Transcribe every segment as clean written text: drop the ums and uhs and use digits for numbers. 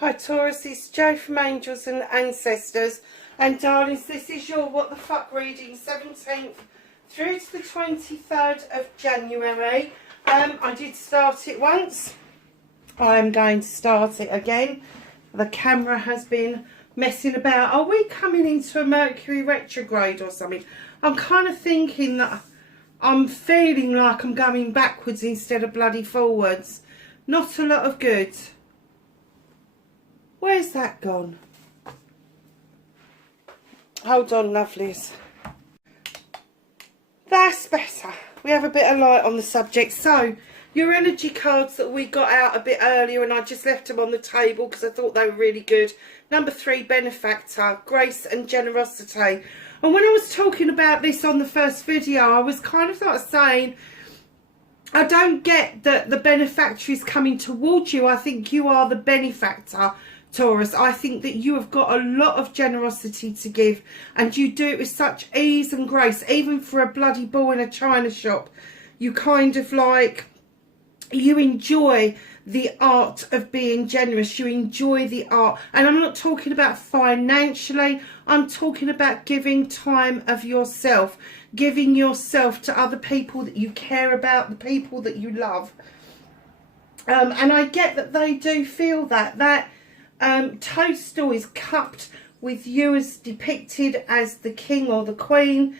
Hi Taurus, it's Jo from Angels and Ancestors, and darlings, this is your what the fuck reading, 17th through to the 23rd of January. I did start it once. I am going to start it again. The camera has been messing about. Are we coming into a Mercury retrograde or something? I'm kind of thinking that I'm feeling like I'm going backwards instead of bloody forwards. Not a lot of good. Where's that gone? Hold on, lovelies. That's better. We have a bit of light on the subject. So, your energy cards that we got out a bit earlier, and I just left them on the table because I thought they were really good. Number 3, benefactor, grace and generosity. And when I was talking about this on the first video, I was kind of like saying, I don't get that the benefactor is coming towards you. I think you are the benefactor, Taurus. I think that you have got a lot of generosity to give, and you do it with such ease and grace. Even for a bloody ball in a china shop, you kind of like, you enjoy the art of being generous. You enjoy the art, and I'm not talking about financially, I'm talking about giving time of yourself, giving yourself to other people that you care about, the people that you love. And I get that they do feel that toadstool is cupped with you as depicted as the king or the queen,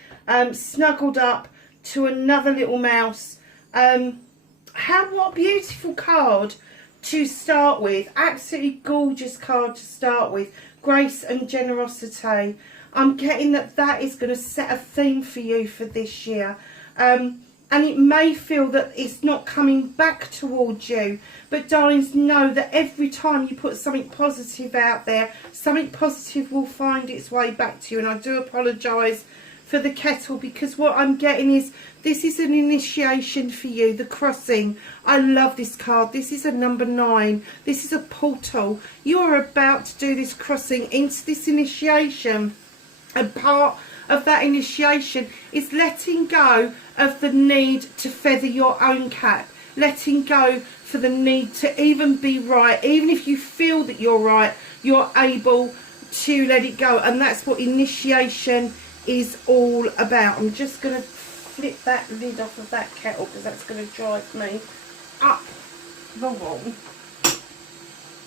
snuggled up to another little mouse. What a beautiful card to start with. Absolutely gorgeous card to start with. Grace and generosity. I'm getting that is going to set a theme for you for this year. And it may feel that it's not coming back towards you. But darlings, know that every time you put something positive out there, something positive will find its way back to you. And I do apologise for the kettle, because what I'm getting is, this is an initiation for you, the crossing. I love this card. This is a number 9. This is a portal. You are about to do this crossing into this initiation. And part of that initiation is letting go of the need to feather your own cap. Letting go for the need to even be right. Even if you feel that you're right, you're able to let it go. And that's what initiation is all about. I'm just going to flip that lid off of that kettle because that's going to drive me up the wall.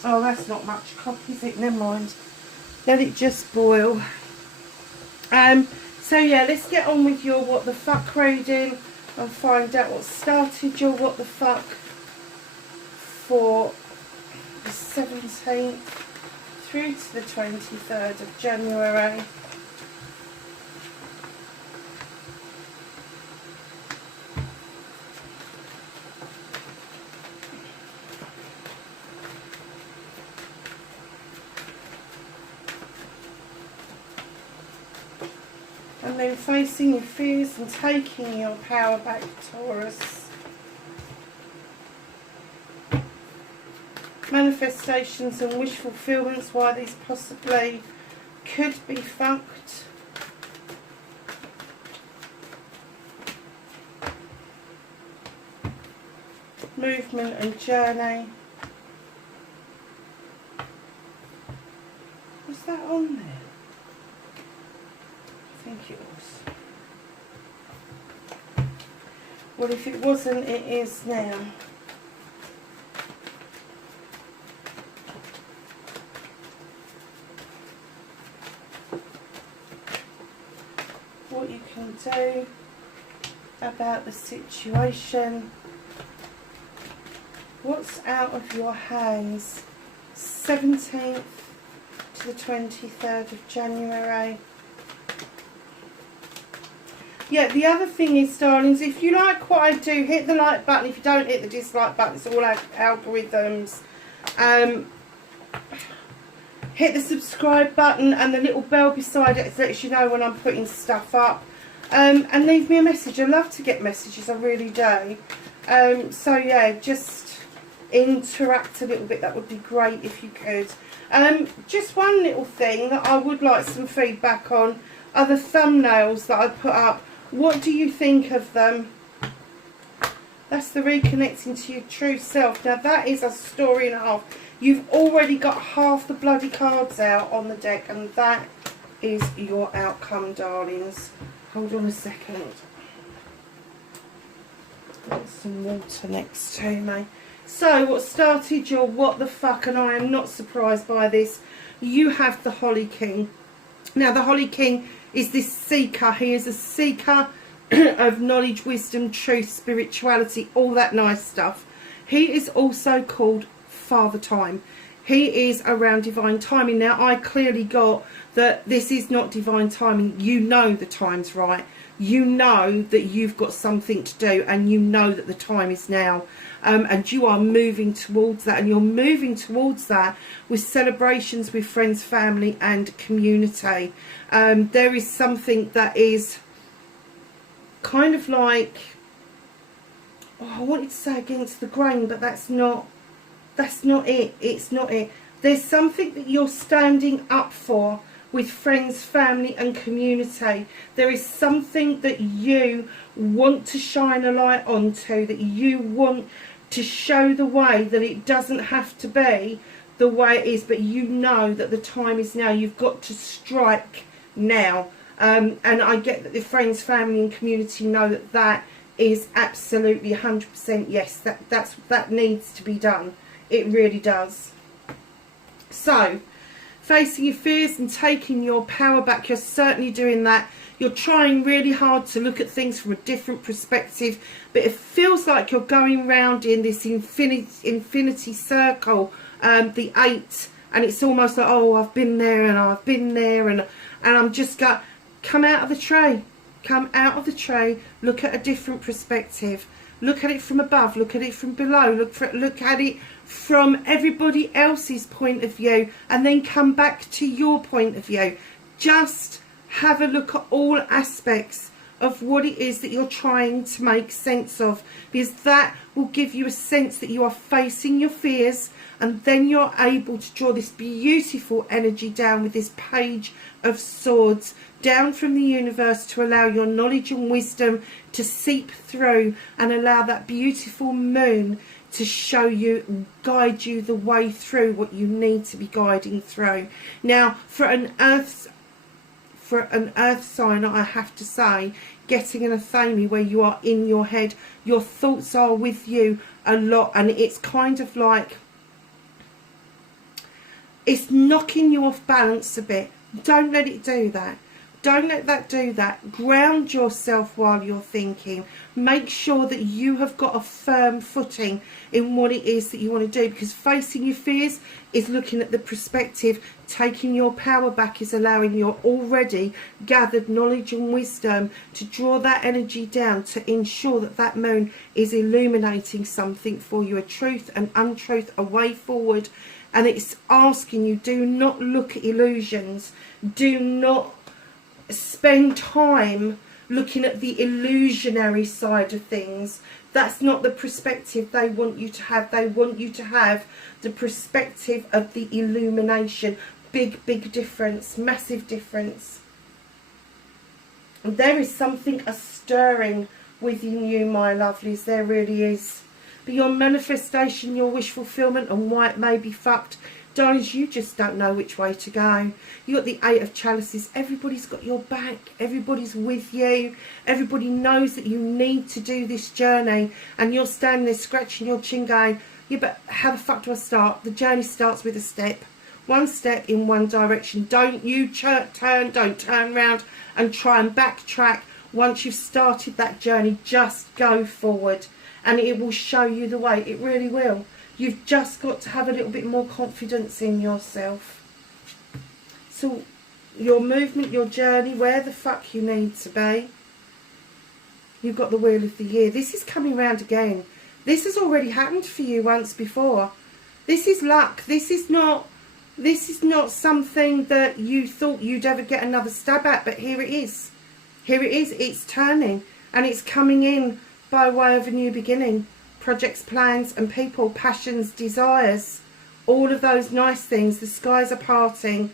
Oh, that's not much coffee, is it? Never mind. Let it just boil. So yeah, let's get on with your what the fuck reading and find out what started your what the fuck for the 17th through to the 23rd of January. And then facing your fears and taking your power back, Taurus. Manifestations and wish fulfillments, why these possibly could be fucked. Movement and journey. Was that on there? I think it was. Well, if it wasn't, it is now. What you can do about the situation. What's out of your hands? 17th to the 23rd of January. Yeah, the other thing is, darlings, if you like what I do, hit the like button. If you don't, hit the dislike button. It's all algorithms. Hit the subscribe button and the little bell beside it lets you know when I'm putting stuff up. And leave me a message. I love to get messages, I really do. So yeah, just interact a little bit. That would be great if you could. Just one little thing that I would like some feedback on are the thumbnails that I put up. What do you think of them? That's the reconnecting to your true self. Now that is a story and a half. You've already got half the bloody cards out on the deck, and that is your outcome, darlings. Hold on a second. Got some water next to me. So what started your what the fuck, and I am not surprised by this, you have the Holly King. Now the Holly King is this seeker. He is a seeker of knowledge, wisdom, truth, spirituality, all that nice stuff. He is also called Father Time. He is around divine timing. Now I clearly got that this is not divine timing. You know the time's right. You know that you've got something to do, and you know that the time is now, and you are moving towards that, and you're moving towards that with celebrations with friends, family and community. There is something that is kind of like, oh, I wanted to say against the grain, but that's not it. It's not it. There's something that you're standing up for with friends, family and community. There is something that you want to shine a light onto, that you want to show the way, that it doesn't have to be the way it is, but you know that the time is now. You've got to strike now. And I get that the friends, family and community know that that is absolutely 100% yes. That needs to be done. It really does. So, facing your fears and taking your power back, you're certainly doing that. You're trying really hard to look at things from a different perspective, but it feels like you're going round in this infinity circle, the 8, and it's almost like, oh, I've been there and I've been there, and I'm just going, come out of the tray. Come out of the tray, look at a different perspective. Look at it from above, look at it from below, look at it from everybody else's point of view, and then come back to your point of view. Just have a look at all aspects of what it is that you're trying to make sense of, because that will give you a sense that you are facing your fears, and then you're able to draw this beautiful energy down with this Page of Swords down from the universe to allow your knowledge and wisdom to seep through, and allow that beautiful moon to show you, guide you the way through what you need to be guiding through. Now, for an earth sign, I have to say, getting an Athame where you are in your head, your thoughts are with you a lot, and it's kind of like it's knocking you off balance a bit. Don't let it do that. Don't let that do that. Ground yourself while you're thinking. Make sure that you have got a firm footing in what it is that you want to do, because facing your fears is looking at the perspective. Taking your power back is allowing your already gathered knowledge and wisdom to draw that energy down, to ensure that that moon is illuminating something for you, a truth, an untruth, a way forward. And it's asking you, do not look at illusions. Do not spend time looking at the illusionary side of things. That's not the perspective they want you to have. They want you to have the perspective of the illumination. Big difference, massive difference. And there is something a stirring within you, my lovelies, there really is. But your manifestation, your wish fulfillment, and why it may be fucked, darlings, you just don't know which way to go. You got the 8 of Chalices. Everybody's got your back. Everybody's with you. Everybody knows that you need to do this journey. And you're standing there scratching your chin going, yeah, but how the fuck do I start? The journey starts with a step. One step in one direction. Don't you don't turn around and try and backtrack. Once you've started that journey, just go forward. And it will show you the way. It really will. You've just got to have a little bit more confidence in yourself. So your movement, your journey, where the fuck you need to be. You've got the Wheel of the Year. This is coming round again. This has already happened for you once before. This is luck. This is not something that you thought you'd ever get another stab at, but here it is. Here it is. It's turning, and it's coming in by way of a new beginning. Projects, plans and people, passions, desires, all of those nice things. The skies are parting,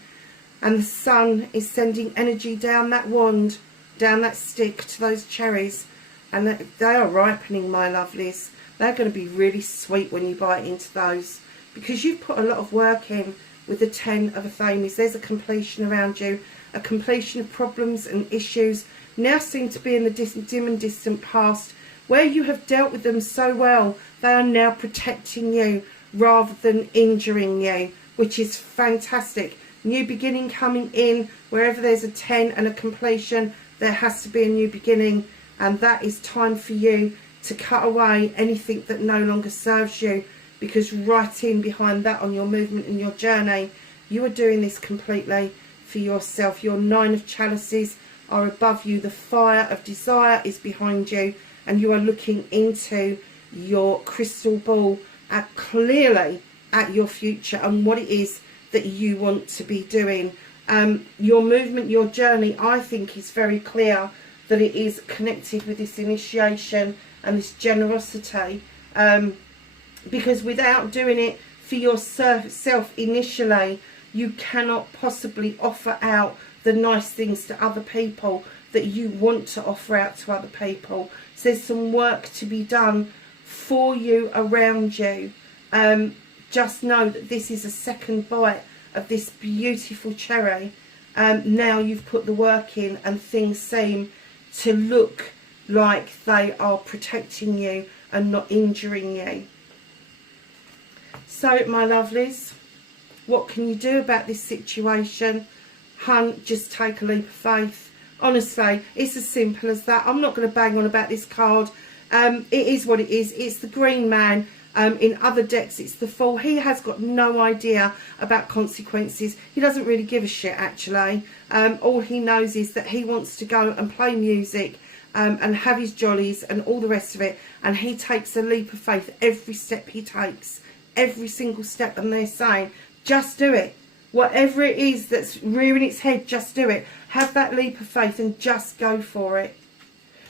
and the sun is sending energy down that wand, down that stick, to those cherries, And they are ripening, my lovelies. They're going to be really sweet when you bite into those, because you've put a lot of work in with the 10 of Athames. There's a completion around you, a completion of problems and issues now seem to be in the dim and distant past, where you have dealt with them so well. They are now protecting you rather than injuring you, which is fantastic. New beginning coming in. Wherever there's a 10 and a completion, there has to be a new beginning, and that is time for you to cut away anything that no longer serves you, because right in behind that on your movement and your journey, you are doing this completely for yourself. Your 9 of chalices are above you. The fire of desire is behind you, and you are looking into your crystal ball clearly at your future and what it is that you want to be doing. Your movement, your journey, I think is very clear that it is connected with this initiation and this generosity, because without doing it for yourself initially, you cannot possibly offer out the nice things to other people that you want to offer out to other people. So there's some work to be done for you, around you. Just know that this is a second bite of this beautiful cherry. Now you've put the work in and things seem to look like they are protecting you and not injuring you. So, my lovelies, what can you do about this situation? Hun, just take a leap of faith. Honestly, it's as simple as that. I'm not going to bang on about this card. It is what it is. It's the Green Man. In other decks, it's the Fool. He has got no idea about consequences. He doesn't really give a shit, actually. All he knows is that he wants to go and play music and have his jollies and all the rest of it. And he takes a leap of faith every step he takes. Every single step. And they're saying, just do it. Whatever it is that's rearing its head, just do it. Have that leap of faith and just go for it.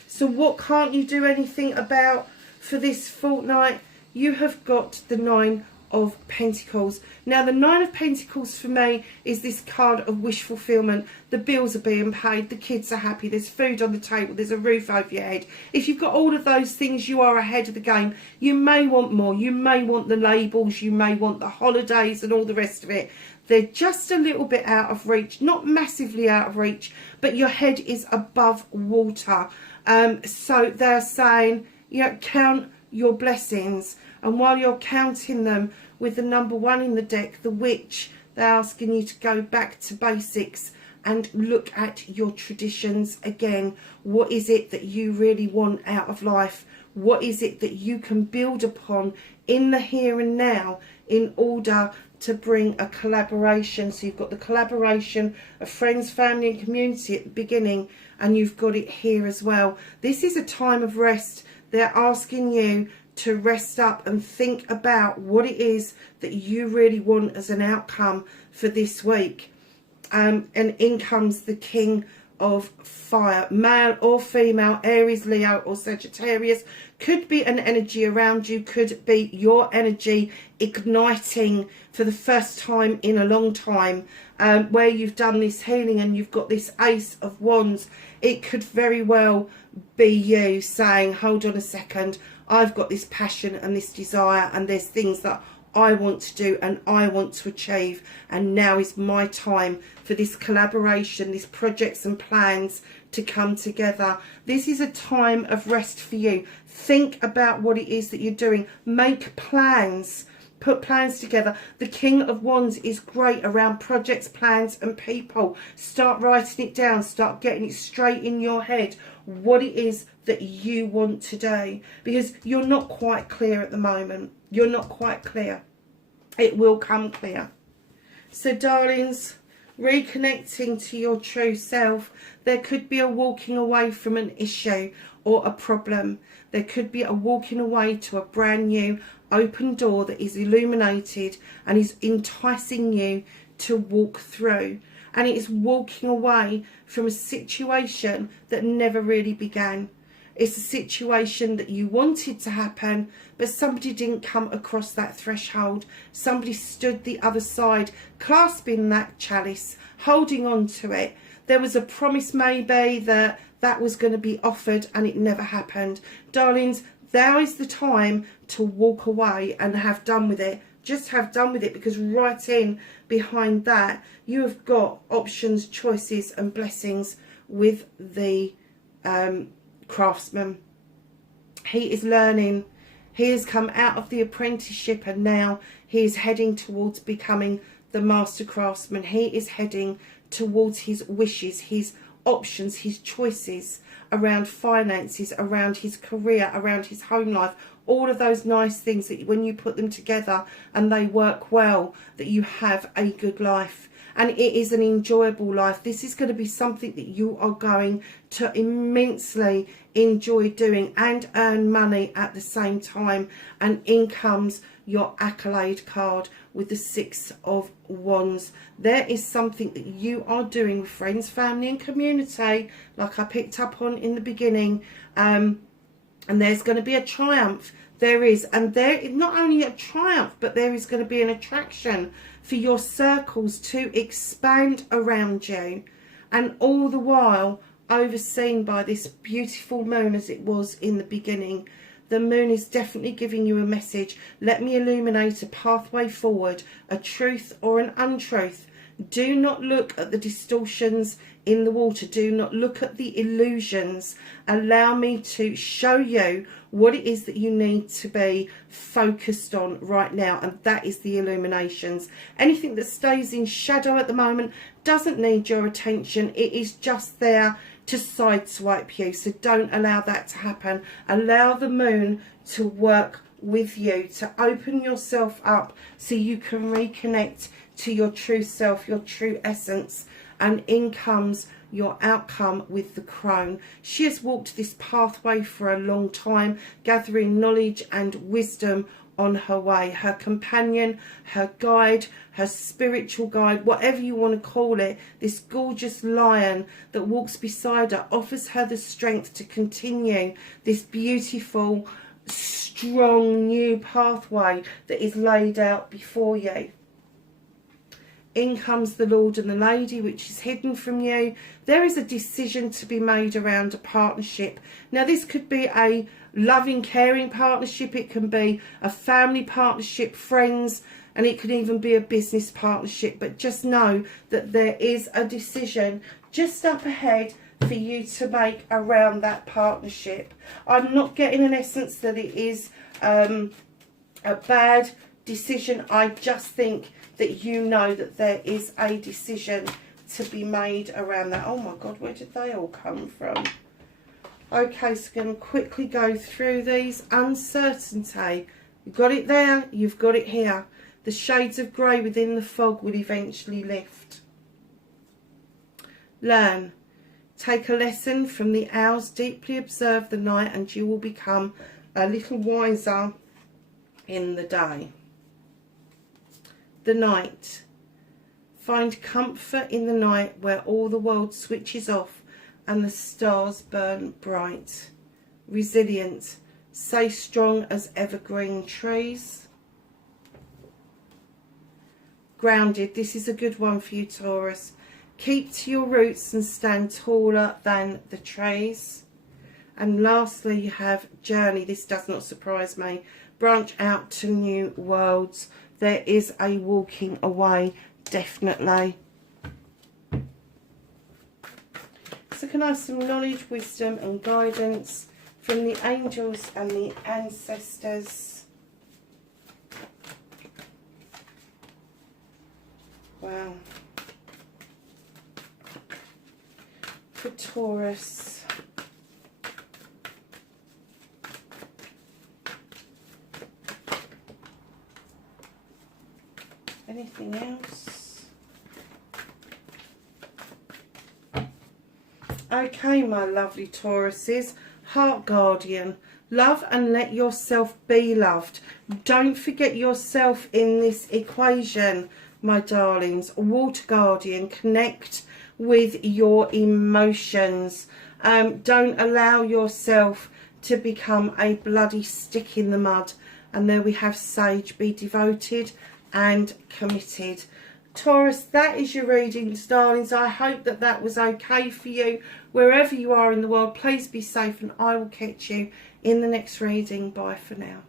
So what can't you do anything about for this fortnight? You have got the 9 of Pentacles. Now, the 9 of Pentacles for me is this card of wish fulfillment. The bills are being paid, the kids are happy, there's food on the table, there's a roof over your head. If you've got all of those things, you are ahead of the game. You may want more, you may want the labels, you may want the holidays and all the rest of it. They're just a little bit out of reach, not massively out of reach, but your head is above water. So they're saying, you know, count your blessings, and while you're counting them with the number 1 in the deck, the Witch, they're asking you to go back to basics and look at your traditions again. What is it that you really want out of life? What is it that you can build upon in the here and now in order to bring a collaboration? So you've got the collaboration of friends, family and community at the beginning, and you've got it here as well. This is a time of rest. They're asking you to rest up and think about what it is that you really want as an outcome for this week. And in comes the King of Fire. Male or female, Aries, Leo or Sagittarius. Could be an energy around you. Could be your energy igniting for the first time in a long time. Where you've done this healing and you've got this Ace of Wands. It could very well be you saying, hold on a second, I've got this passion and this desire, and there's things that I want to do and I want to achieve, and now is my time for this collaboration, these projects and plans to come together. This is a time of rest for you. Think about what it is that you're doing. Make plans. Put plans together. The King of Wands is great around projects, plans and people. Start writing it down. Start getting it straight in your head what it is that you want to do, because you're not quite clear at the moment. You're not quite clear. It will come clear. So darlings, reconnecting to your true self. There could be a walking away from an issue or a problem. There could be a walking away to a brand new open door that is illuminated and is enticing you to walk through. And it is walking away from a situation that never really began. It's a situation that you wanted to happen, but somebody didn't come across that threshold. Somebody stood the other side, clasping that chalice, holding on to it. There was a promise maybe that that was going to be offered and it never happened. Darlings, now is the time to walk away and have done with it. Just have done with it, because right in behind that, you have got options, choices and blessings with the craftsman. He is learning. He has come out of the apprenticeship and now he is heading towards becoming the master craftsman. He is heading towards his wishes, his options, his choices around finances, around his career, around his home life. All of those nice things that when you put them together and they work well, that you have a good life. And it is an enjoyable life. This is going to be something that you are going to immensely enjoy doing and earn money at the same time. And in comes your accolade card with the 6 of Wands. There is something that you are doing with friends, family and community, like I picked up on in the beginning. And there's going to be a triumph. There is. And there is not only a triumph, but there is going to be an attraction for your circles to expand around you. And all the while overseen by this beautiful moon as it was in the beginning. The moon is definitely giving you a message. Let me illuminate a pathway forward, a truth or an untruth. Do not look at the distortions in the water. Do not look at the illusions. Allow me to show you what it is that you need to be focused on right now. And that is the illuminations. Anything that stays in shadow at the moment doesn't need your attention. It is just there to sideswipe you. So don't allow that to happen. Allow the moon to work with you, to open yourself up so you can reconnect to your true self, your true essence. And in comes your outcome with the crone. She has walked this pathway for a long time, gathering knowledge and wisdom on her way. Her companion, her guide, her spiritual guide, whatever you want to call it, this gorgeous lion that walks beside her offers her the strength to continue this beautiful, strong new pathway that is laid out before you. In comes the Lord and the Lady, which is hidden from you. There is a decision to be made around a partnership. Now, this could be a loving, caring partnership. It can be a family partnership, friends, and it could even be a business partnership. But just know that there is a decision just up ahead for you to make around that partnership. I'm not getting an essence that it is a bad decision. I just think that you know that there is a decision to be made around that. Oh my God, where did they all come from? Okay, so I'm going to quickly go through these. Uncertainty. You've got it there, you've got it here. The shades of grey within the fog will eventually lift. Learn. Take a lesson from the owls. Deeply observe the night and you will become a little wiser in the day. The night. Find comfort in the night where all the world switches off and the stars burn bright. Resilient. Stay strong as evergreen trees. Grounded. This is a good one for you, Taurus. Keep to your roots and stand taller than the trees. And lastly, you have journey. This does not surprise me. Branch out to new worlds. There is a walking away, definitely. So can I have some knowledge, wisdom and guidance from the angels and the ancestors? Wow. For Taurus. Anything else? Okay, my lovely Tauruses. Heart Guardian. Love and let yourself be loved. Don't forget yourself in this equation, my darlings. Water Guardian. Connect with your emotions. Don't allow yourself to become a bloody stick in the mud. And there we have Sage. Be devoted and committed. Taurus, that is your readings, darlings. I hope that that was okay for you. Wherever you are in the world, please be safe, and I will catch you in the next reading. Bye for now.